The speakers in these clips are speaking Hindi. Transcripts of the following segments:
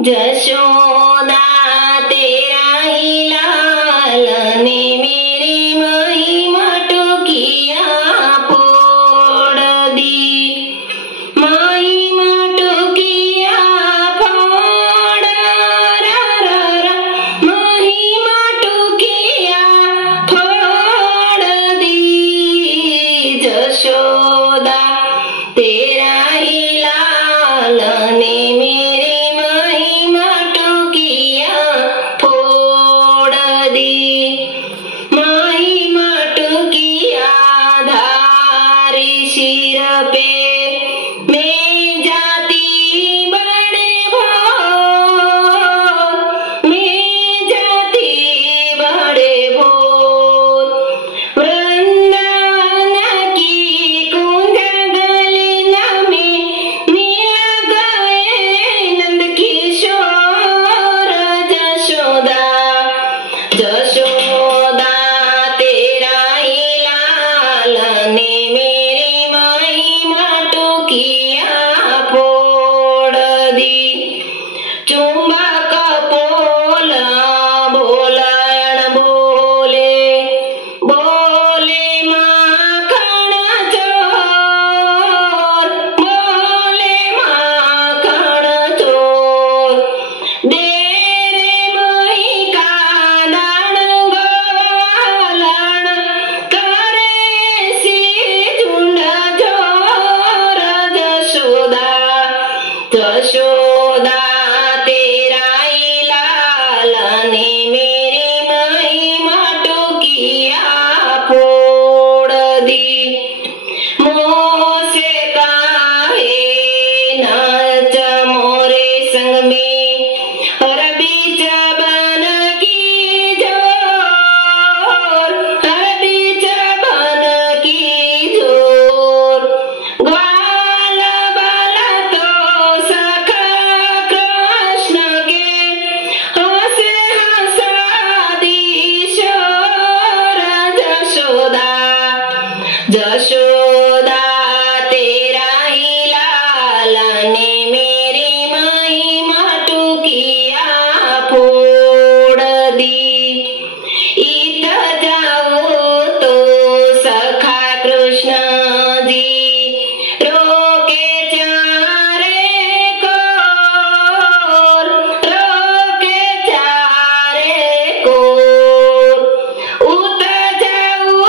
जशोदा तेरा ही लाल ने मेरी महिमा टोकिया फोड़ दी, महिमा टोकिया फोड़ महिमा टोकिया फोड़ दी। जशोदा तेरा ही लाल ने मेरी महिमा टोकिया फोड़ दी, महिमा टोकिया धारी सिर पे मैं जाती बड़े भोर, मैं जाती बड़े भोर। वृंदावन की कुंज गलिना में मिल गए नंद किशोर। जशोदा जशोदा तेरा ही लाल ने मेरी महिमा टोकिया फोड़ दी। चुंबक पोल बोलन बोले, बोले माखन चोर, बोले माखन चोर। देरे मोही का दान गोवालन करे सी झुंड जोर। जशोदा जशोदा तेरा ही लाल ने मेरी महिमा टोकिया फोड़ दी। मोह से काहे नाच मोरे संग में, हर बीच बन की जोर, हर बीच बन की जोर। ग्वाल बाला तो सखा कृष्ण के हंसे हंसा दी शोर। जशोदा जशोदा तेरा ही लाल ने मेरी महिमा टोकिया फोड़ दी। इत जाओ तो सखा कृष्ण जी रोके चारे कोर, रोके चारे कोर। उत जाओ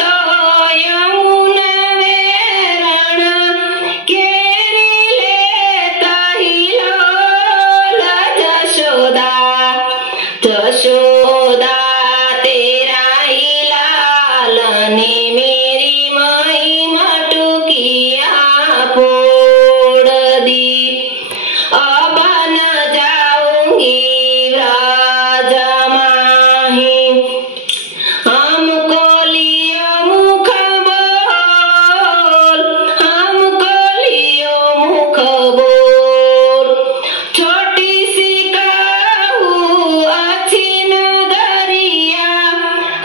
तो यमुना वेरण केरी लेता ही लोल। जशोदा जशोदा तेरा ही लाल ने मेरी महिमा टोकिया फोड़ दी। अब न जाऊंगी व्रज माही, हमको लियो मुख बोल, हमको लियो मुख बोल। छोटी सी कहूँ अच्छी नगरिया,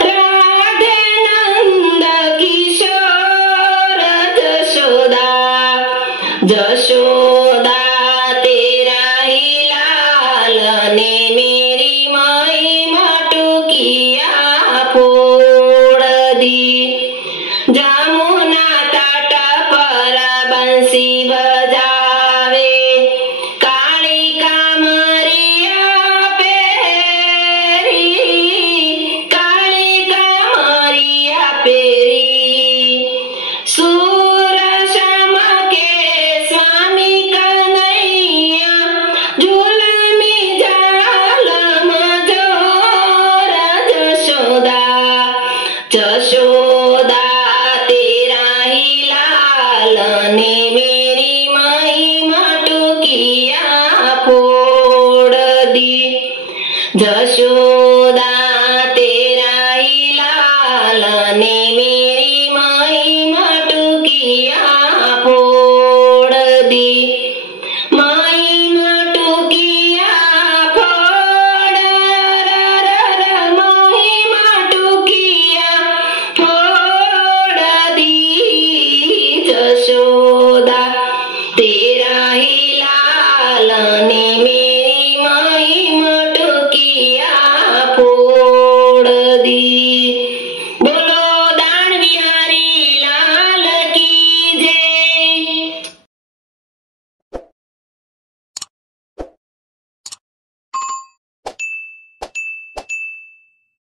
राधे नंद किशोर। जशोदा जशोदा तेरा ही लाल ने मेरी महिमा टोकिया फोड़ दी। जमुना तट पर बंसी बजावे, काली कामरिया पेरी, काली कामरिया पेरी। सूर श्याम के स्वामी कन्हैया झूलमी जाल मजोर। जशोदा जशोदा तेरा ही लाल ने मेरी महिमा टोकिया फोड़ दी। जशोदा तेरा ही लाल ने मेरी महिमा टोकिया फोड़ दी, महिमा टोकिया फोड़, महिमा टोकिया फोड़ दी। जशोदा तेरा ही